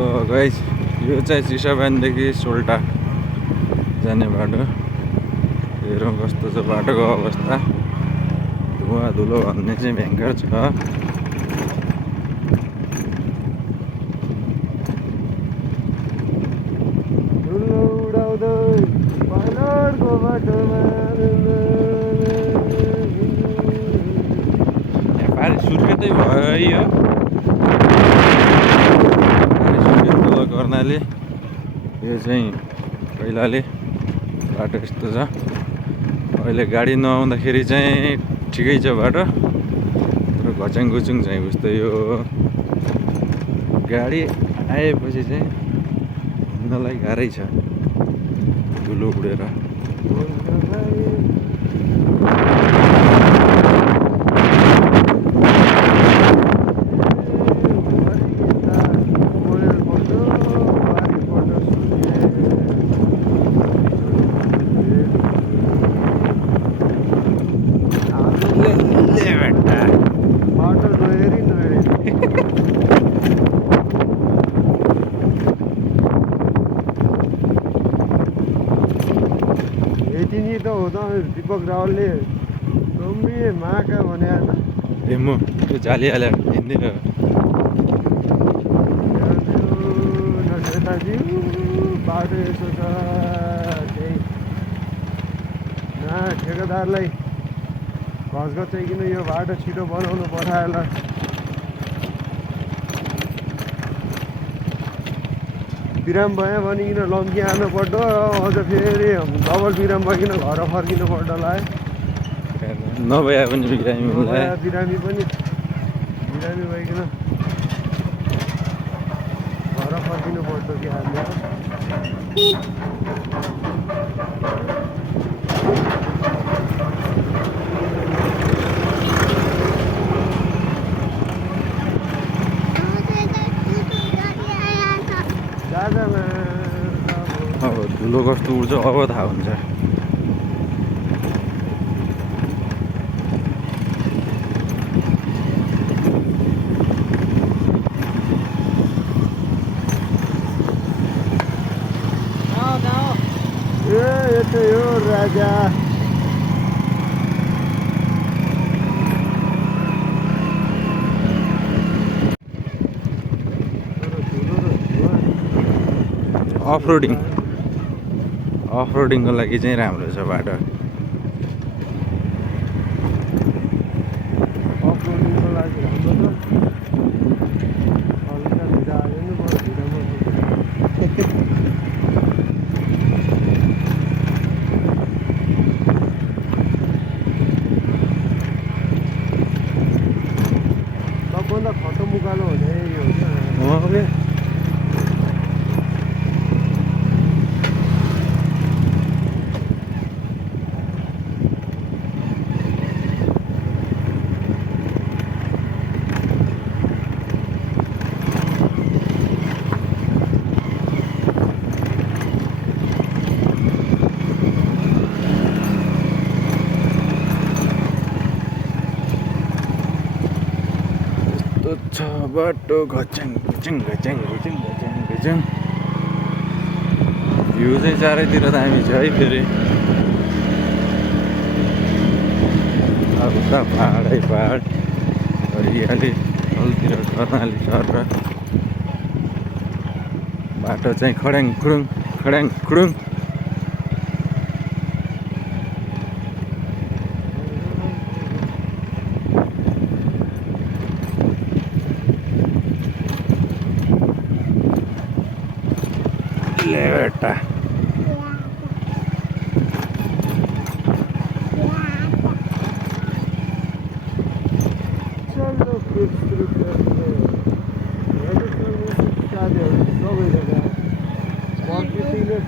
ल गाइस यो चाहिँ चिसापानीदेखि सोल्टा जाने बाटो। हेरौँ कस्तो छ बाटोको अवस्था। धुवा धुलो भन्ने चाहिँ भयङ्कर छ। धुलो उडाउँदै पाहाडको बाटोमा पारी सुर्खेतै भयो है यो गर्नाले यो चाहिँ पहिलाले बाटो यस्तो छ। अहिले गाडी नआउँदाखेरि चाहिँ ठिकै छ बाटो, तर घच्याङ गुचुङ चाहिँ उस्तो यो गाडी आएपछि चाहिँ हिँड्नलाई गाह्रै छ धुलो उडेर। यति त हो त दीपक रावलले गम्भीर महाका भने ए म त्यो जाली हालेर हिँड्दैन। नेताजी बाटो यसो छ त्यही न ठेकेदारलाई घस गचाइकन यो बाटो छिटो बनाउनु पठाएर बिराम भयो भनिकन लम्की हाल्नु पर्दो, अझ फेरि डबल बिराम भइकन घर फर्किनु पर्दो होला है। नभए पनि बिरामी पनि बिरामी भइकन घर फर्किनु पर्दो कि हामीले। अब धुलो कस्तो उड्छ अब थाहा हुन्छ। यतै हो राजा। अफरोडिङको लागि चाहिँ राम्रो छ बाटो। अफरोडिङको लागि राम्रो छ। हल्का भिजा हाल्नु पर्यो, भिजामा सबभन्दा खटो मुकालो हुने यो हो क्या। छ बाटो घच्याङ घच्याङ घच्याङ घच्याङ घच्याङ घच्याङ। भ्यू चाहिँ चारैतिर दामी छ है। फेरि अब त पाहाडै पाहाड, हरियाली तलतिर कर्णाली सर। बाटो चाहिँ खड्याङ खुडुङ खड्याङ खुडुङ। बेटा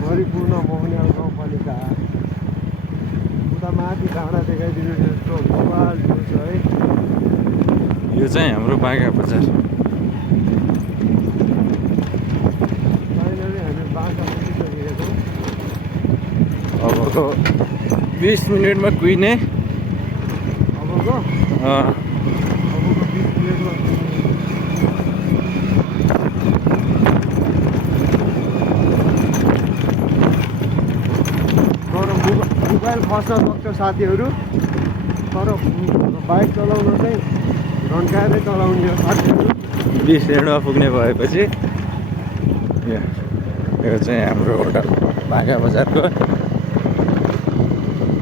भरिपूर्ण मोहनियाल गाउँपालिका उता माथि डाँडा देखाइदिनु जस्तो विशाल भ्यू छ है। यो चाहिँ हाम्रो बाघा बजार। फाइनली हामी बाघा पुगिसकेको छौँ। अबको 20 मिनटमा कुहिने। अबको 20 मिनटमा मोबाइल खस्न सक्छ साथीहरू, तर बाइक चलाउन चाहिँ घन्काएर चलाउने हो साथीहरू। 20 मिनटमा पुग्ने भएपछि यो चाहिँ हाम्रो होटल बाघा बजारको।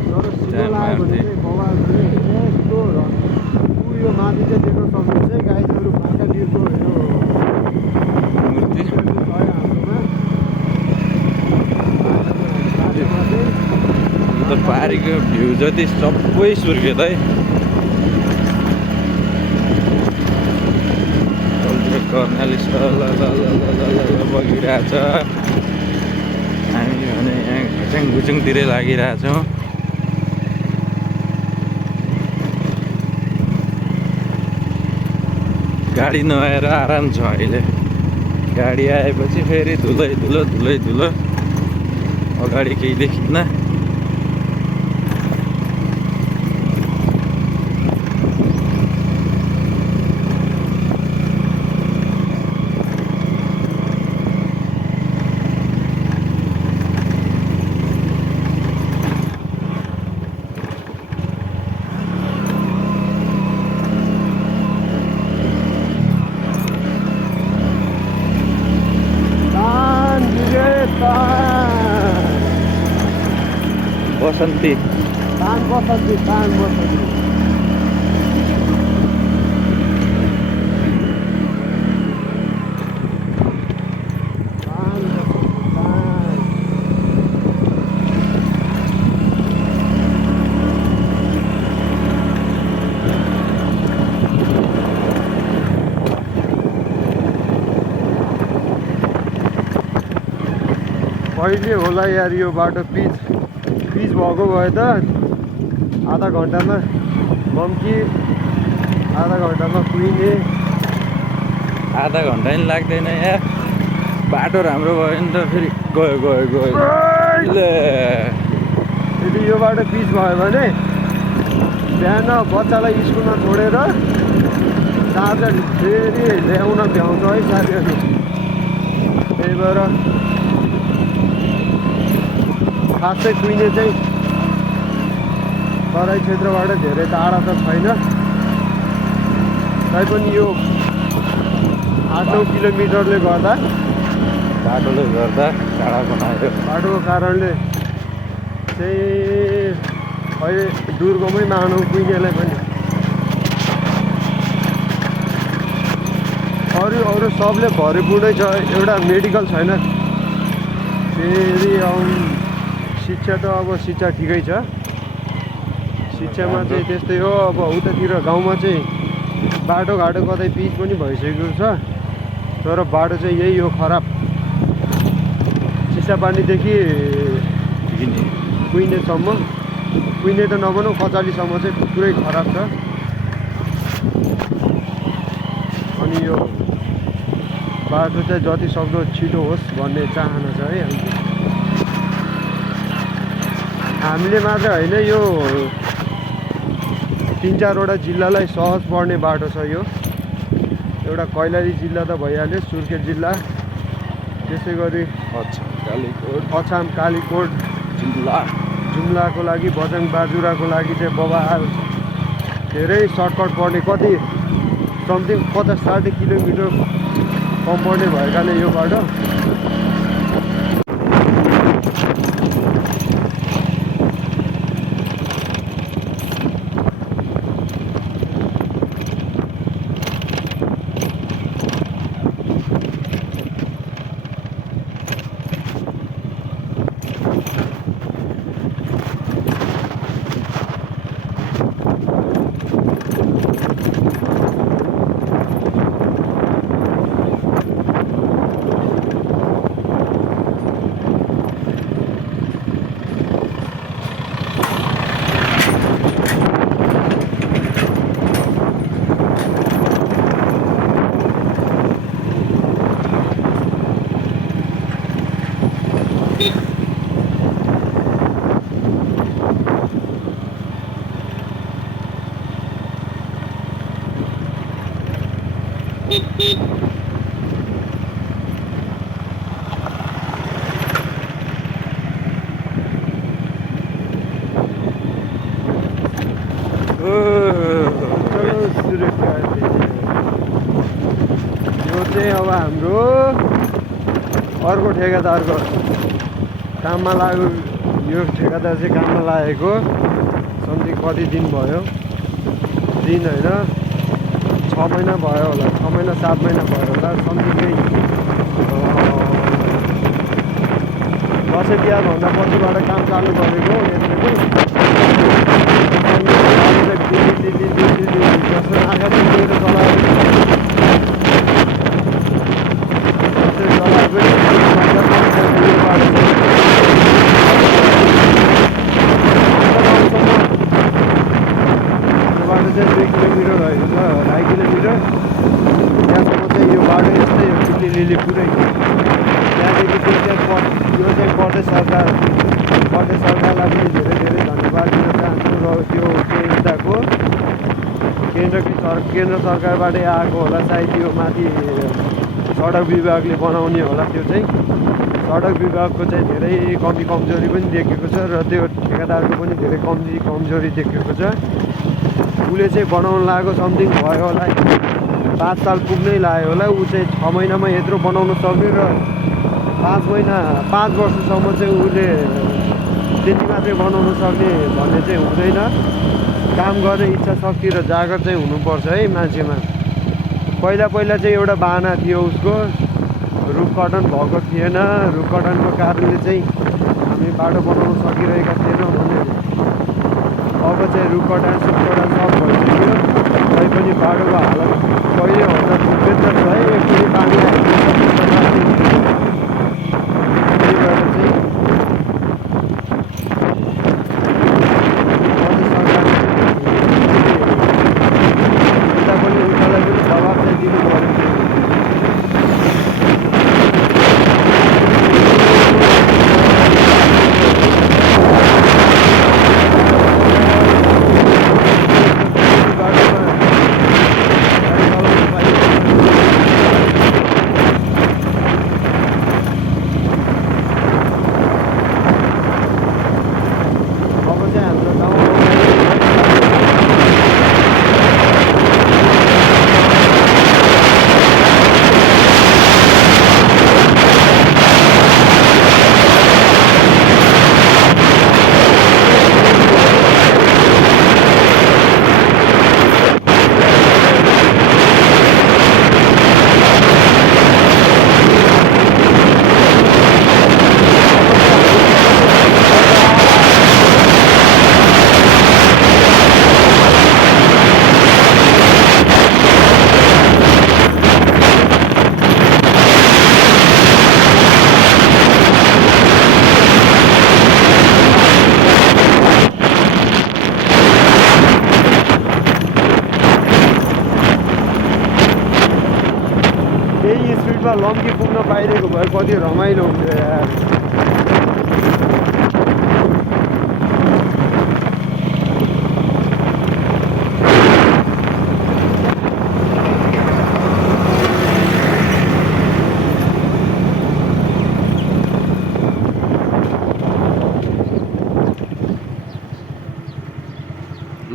तर सिग्नल आयो भने चाहिँ बवाल छ नि, यस्तो यो माथि चाहिँ देख्न सक्नुहुन्छ है गाइजहरू, महाकालीको यो मूर्ति। छ हाम्रोमा। बाटोमा चाहिँ त पारीको भ्यू जति सबै सुर्खेत है। कर्णाली ल बगिरहेछ। हामी भने यहाँ घुचुङ घुचुङतिरै लागिरहेछौँ। गाडी नआएर आराम छ अहिले। गाडी आएपछि फेरि धुलै धुलो धुलै धुलो, अगाडि केही देखिन्न। बसन्ती तान बसन्ती। पहिले होला यार यो बाटो पिच भएको भए त आधा घन्टामा मम्की, आधा घन्टामा कुहिने। आधा घन्टा नि लाग्दैन यार। बाटो राम्रो भयो नि त फेरि गयो यदि यो बाटो पिच भयो भने बिहान बच्चालाई स्कुलमा छोडेर साँझ फेरि ल्याउन भ्याउँछ है साथीहरू। त्यही भएर खासै कुहिने चाहिँ तराई क्षेत्रबाट धेरै टाढा त छैन, तैपनि यो 8-9 किलोमिटरले गर्दा बाटोले गर्दा टाढा बनायो। बाटोको कारणले चाहिँ अहिले दुर्गमै मानौँ कुहिनेलाई पनि। अरू सबले भरिपूर्णै छ, एउटा मेडिकल छैन। फेरि शिक्षा त अब शिक्षा ठिकै छ, शिक्षामा चाहिँ त्यस्तै हो। अब उतातिर गाउँमा चाहिँ बाटोघाटो कतै पिच पनि भइसकेको छ, तर बाटो चाहिँ यही हो खराब। चिसापानीदेखि कुहिनेसम्म, कुहिने त नभनौँ कचालीसम्म चाहिँ पुरै खराब छ। अनि यो बाटो चाहिँ जति सक्दो छिटो होस् भन्ने चाहना छ है हामीले मात्र होइन, यो 3-4वटा जिल्लालाई सहज पर्ने बाटो छ यो। एउटा कैलाली जिल्ला त भइहाल्यो, सुर्खेत जिल्ला, त्यसै गरी अछाम कालीकोट जुम्लाको लागि, बझाङ बाजुराको लागि चाहिँ बबाल धेरै सर्टकट पर्ने, कति समथिङ 50-60 किलोमिटर कम पर्ने भएकाले यो बाटो। हाम्रो अर्को ठेकेदारको काममा लाग्यो। यो ठेकेदार चाहिँ काममा लागेको समथिङ कति दिन भयो, दिन होइन 6 महिना भयो होला, 6 महिना 7 महिना भयो होला समथिङ। दसैँ तिहारभन्दा पछिबाट काम चालु गरेको यत्रोकै जस्तो आँखा चाहिँ मेरो चलाएर बाटो चाहिँ 2 किलोमिटर रहेको छ, 2.5 किलोमिटर। त्यहाँसम्म चाहिँ यो बाटो यस्तै हो किल्लीले पुरै। त्यहाँदेखि यो चाहिँ प्रदेश सरकारलाई पनि धेरै धेरै धन्यवाद दिन चाहन्छु। र त्यो यताको केन्द्र सरकारबाटै आएको होला सायद, यो माथि सडक विभागले बनाउने होला। त्यो चाहिँ सडक विभागको चाहिँ धेरै कमी कमजोरी पनि देखेको छ र त्यो ठेकेदारको पनि धेरै कमजोरी देखेको छ। उसले चाहिँ बनाउन लागेको समथिङ भयो होला, 5 साल पुग्नै लाग्यो होला। ऊ चाहिँ 6 महिनामा यत्रो बनाउन सक्ने र 5 वर्षसम्म चाहिँ उसले त्यति मात्रै बनाउन सक्ने भन्ने चाहिँ हुँदैन। काम गर्ने इच्छा शक्ति र जागर चाहिँ हुनुपर्छ है मान्छेमा। पहिला चाहिँ एउटा बाहना थियो उसको, रुख कटन भएको थिएन। रुख कटनको कारणले चाहिँ हामी बाटो बनाउन सकिरहेका थिएनौँ भने अब चाहिँ रुख कटान सब भइसक्यो। तैपनि बाटोको हालत कहिले भन्दा बेटर छ है। एकचोटि पानी आइसक्यो त्यही भएर चाहिँ उता पनि उतालाई पनि दबाब चाहिँ दिनु पऱ्यो। लम्की पुग्न पाइरहेको भए कति रमाइलो हुन्थ्यो यार।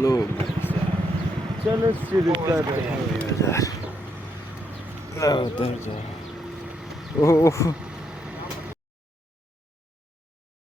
लो चलो शुरू कर रहे हैं। ओह